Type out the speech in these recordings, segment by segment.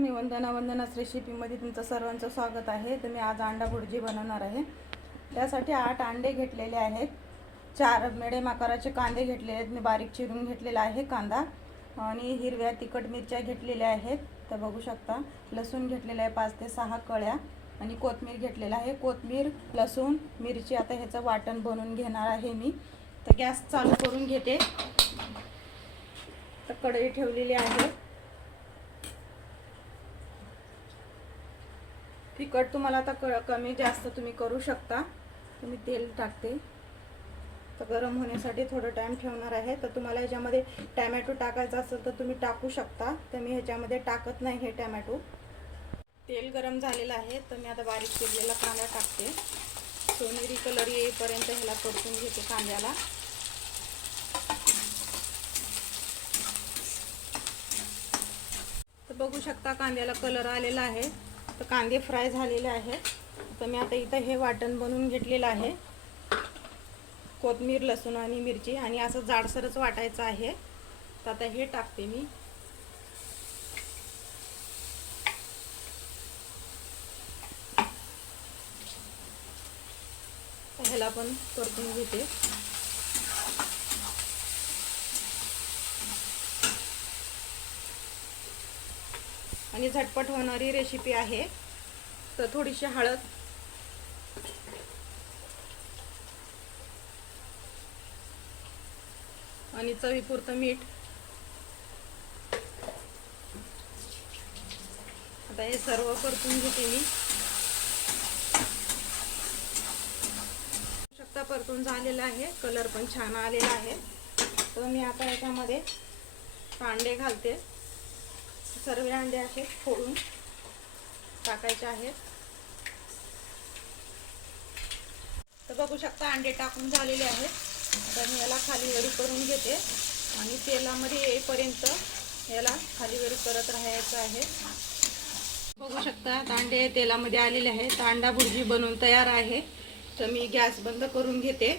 मी वंदनाच रेसिपीमध्ये तुमचं सर्वांचं स्वागत आहे। तर मी आज अंडा भुर्जी बनवणार आहे। त्यासाठी 8 अंडे घेतलेले आहेत, 4 मिडियम आकाराचे कांदे घेतलेले आहेत, मी बारीक चिरून घेतलेला आहे कांदा, आणि हिरव्या तिखट मिरच्या घेतलेल्या आहेत। तर बघू शकता लसूण घेतलेला आहे 5 ते 6 कळ्या, आणि कोथिंबीर घेतलेला आहे। कोथिंबीर, लसूण, मिरची आता ह्याचं वाटण बनवून घेणार आहे मी। तर गॅस चालू करून घेते। तर कढई ठेवलेली आहे। तिखट तुम्हाला आता कमी जास्त तुम्ही करू शकता। तुम्ही तेल टाकते, तर गरम होण्यासाठी थोडं टाइम ठेवणार आहे। तर तुम्हाला ह्याच्यामध्ये टोमॅटो टाकायचा असेल तर तुम्ही टाकू शकता, तर मी ह्याच्यामध्ये टाकत नाही हे टोमॅटो। तेल गरम झालेलं आहे, तर मी आता बारीक चिरलेला कांदा टाकते। सोनेरी कलर येईपर्यंत ह्याला परतून घेते कांद्याला। तर बघू शकता कांद्याला कलर आलेला आहे, तर कांदे फ्राय झालेले आहेत। तर मी आता इथं हे वाटण बनवून घेतलेलं आहे, कोथिंबीर, लसूण आणि मिरची, आणि असं जाडसरच वाटायचं आहे। तर आता हे टाकते मी। ह्याला पण परतून घेते। आणि झटपट होणारी रेसिपी आहे। तर थोडीशी हळद, आणि चवीपुरतं मीठ। आता हे सर्व परतून घेते मी। शकता परतून झालेला आहे, कलर पण छान आलेला आहे। तर मी आता याच्यामध्ये अंडे घालते। सर्व अंडे असे फोडून टाकायचे आहेत। तर बघू शकता अंडे टाकून झालेले आहेत। आता मी याला खाली वरी करून घेते, आणि तेलामध्ये येईपर्यंत याला खाली वरी करत राहायचं आहे। बघू शकता अंडे तेलामध्ये आलेले आहेत, तर अंडा भुर्जी बनवून तयार आहे। तर मी गॅस बंद करून घेते।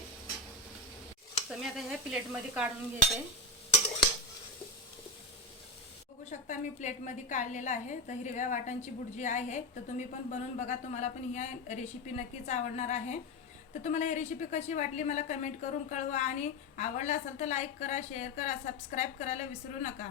तर मी आता ह्या प्लेटमध्ये काढून घेते। बघू शकता मी प्लेटमध्ये काढलेला आहे। तर हिरव्या वाटांची भुर्जी आहे। तर तुम्ही पण बनवून बघा, तुम्हाला पण ही रेसिपी नक्कीच आवडणार आहे। तर तुम्हाला ही रेसिपी कशी वाटली मला कमेंट करून कळवा, आणि आवडला असेल तर लाईक करा, शेअर करा, सबस्क्राईब करायला विसरू नका।